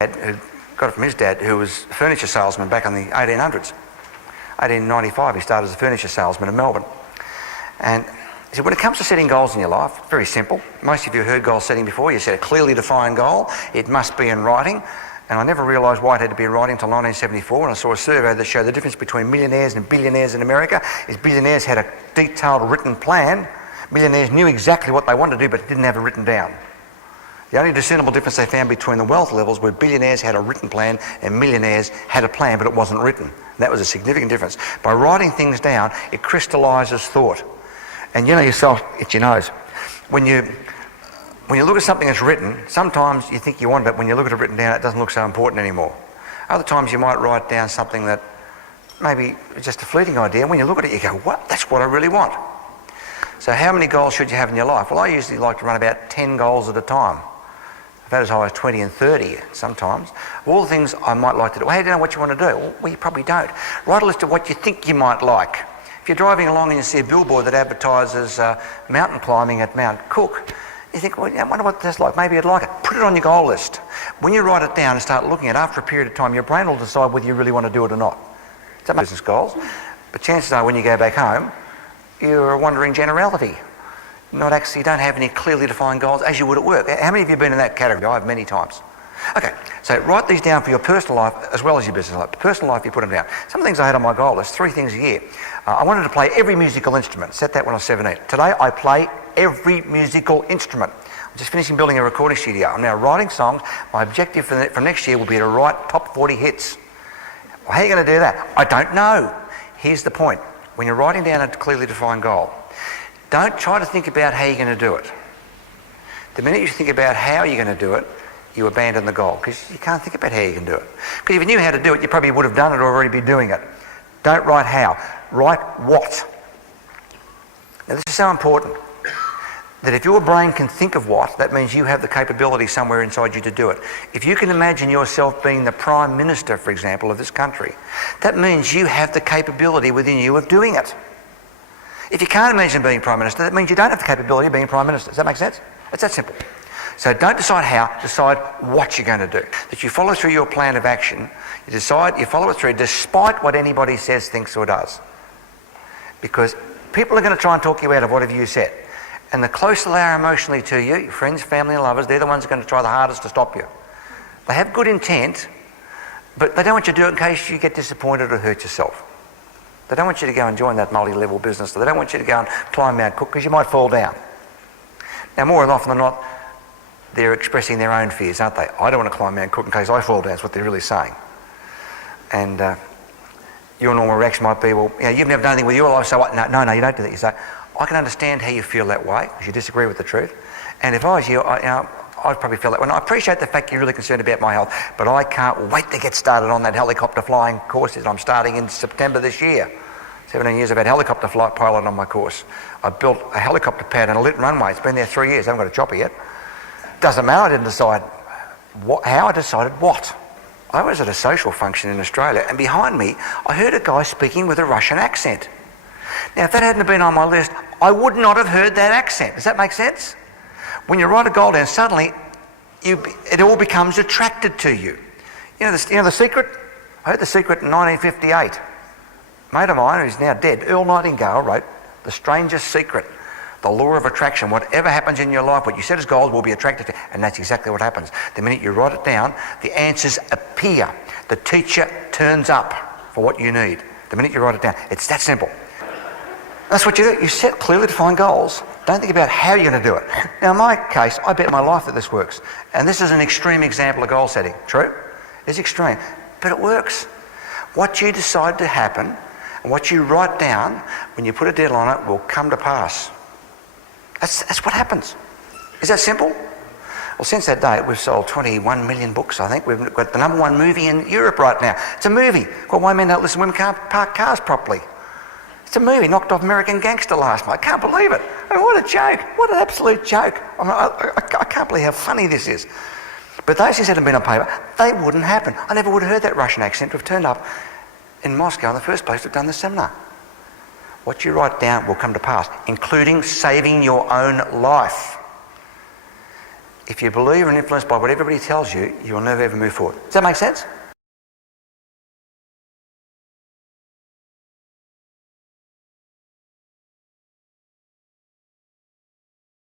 who got it from his dad, who was a furniture salesman back in the 1800s. 1895 he started as a furniture salesman in Melbourne. And he said, when it comes to setting goals in your life, very simple. Most of you heard goal setting before. You set a clearly defined goal. It must be in writing. And I never realised why it had to be in writing until 1974 when I saw a survey that showed the difference between millionaires and billionaires in America is billionaires had a detailed written plan. Millionaires knew exactly what they wanted to do but didn't have it written down. The only discernible difference they found between the wealth levels were billionaires had a written plan and millionaires had a plan but it wasn't written. That was a significant difference. By writing things down, it crystallises thought. And you know yourself, it's your nose. When you look at something that's written, sometimes you think you want it, but when you look at it written down, it doesn't look so important anymore. Other times you might write down something that maybe is just a fleeting idea, and when you look at it, you go, what? That's what I really want. So how many goals should you have in your life? Well, I usually like to run about 10 goals at a time. I've had as high as 20 and 30 sometimes. All the things I might like to do. Well, how do you know what you want to do? Well, you probably don't. Write a list of what you think you might like. If you're driving along and you see a billboard that advertises mountain climbing at Mount Cook, you think, well, I wonder what that's like. Maybe I'd like it. Put it on your goal list. When you write it down and start looking at it, after a period of time, your brain will decide whether you really want to do it or not. Does that make business goals? But chances are when you go back home, you're a wandering generality. Not actually, don't have any clearly defined goals as you would at work. How many of you have been in that category? I have many times. Okay, so write these down for your personal life as well as your business life. Personal life, you put them down. Some things I had on my goal list, 3 things a year. I wanted to play every musical instrument. Set that when I was 17. Today, I play every musical instrument. I'm just finishing building a recording studio. I'm now writing songs. My objective for next year will be to write top 40 hits. Well, how are you going to do that? I don't know. Here's the point. When you're writing down a clearly defined goal, don't try to think about how you're going to do it. The minute you think about how you're going to do it, you abandon the goal because you can't think about how you can do it. Because if you knew how to do it, you probably would have done it or already be doing it. Don't write how. Write what. Now this is so important that if your brain can think of what, that means you have the capability somewhere inside you to do it. If you can imagine yourself being the Prime Minister, for example, of this country, that means you have the capability within you of doing it. If you can't imagine being Prime Minister, that means you don't have the capability of being Prime Minister. Does that make sense? It's that simple. So don't decide how, decide what you're going to do. That you follow through your plan of action, you decide, you follow it through despite what anybody says, thinks or does. Because people are going to try and talk you out of whatever you said. And the closer they are emotionally to you, your friends, family and lovers, they're the ones who are going to try the hardest to stop you. They have good intent, but they don't want you to do it in case you get disappointed or hurt yourself. They don't want you to go and join that multi-level business. They don't want you to go and climb Mount Cook because you might fall down. Now, more often than not, they're expressing their own fears, aren't they? I don't want to climb Mount Cook in case I fall down, is what they're really saying. And your normal reaction might be, well, you know, you've never done anything with your life, so what? No, you don't do that. You say, I can understand how you feel that way because you disagree with the truth. And if I was you, I'd probably feel that way. And I appreciate the fact you're really concerned about my health, but I can't wait to get started on that helicopter flying course that I'm starting in September this year. 17 years I've had helicopter flight pilot on my course. I built a helicopter pad and a lit runway. It's been there 3 years. I haven't got a chopper yet. Doesn't matter. I didn't decide how. I decided what. I was at a social function in Australia, and behind me, I heard a guy speaking with a Russian accent. Now, if that hadn't been on my list, I would not have heard that accent. Does that make sense? When you write a goal down, suddenly it all becomes attracted to you. You know the secret? I heard The Secret in 1958. A mate of mine, who's now dead, Earl Nightingale, wrote The Strangest Secret, the law of attraction. Whatever happens in your life, what you set as goals will be attracted to. And that's exactly what happens. The minute you write it down, the answers appear. The teacher turns up for what you need. The minute you write it down, it's that simple. That's what you do. You set clearly defined goals. Don't think about how you're going to do it. Now, in my case, I bet my life that this works. And this is an extreme example of goal setting. True? It's extreme. But it works. What you decide to happen and what you write down, when you put a deadline on it, will come to pass. That's what happens. Is that simple? Well, since that day, we've sold 21 million books, I think. We've got the #1 movie in Europe right now. It's a movie called Why Men Don't Listen Women Can't Park Cars Properly. It's a movie, knocked off American Gangster last night. I can't believe it. I mean, what a joke. What an absolute joke. I can't believe how funny this is. But those things hadn't been on paper, they wouldn't happen. I never would have heard that Russian accent to have turned up in Moscow in the first place to have done the seminar. What you write down will come to pass, including saving your own life. if you believe and influenced by what everybody tells you, you will never ever move forward. Does that make sense?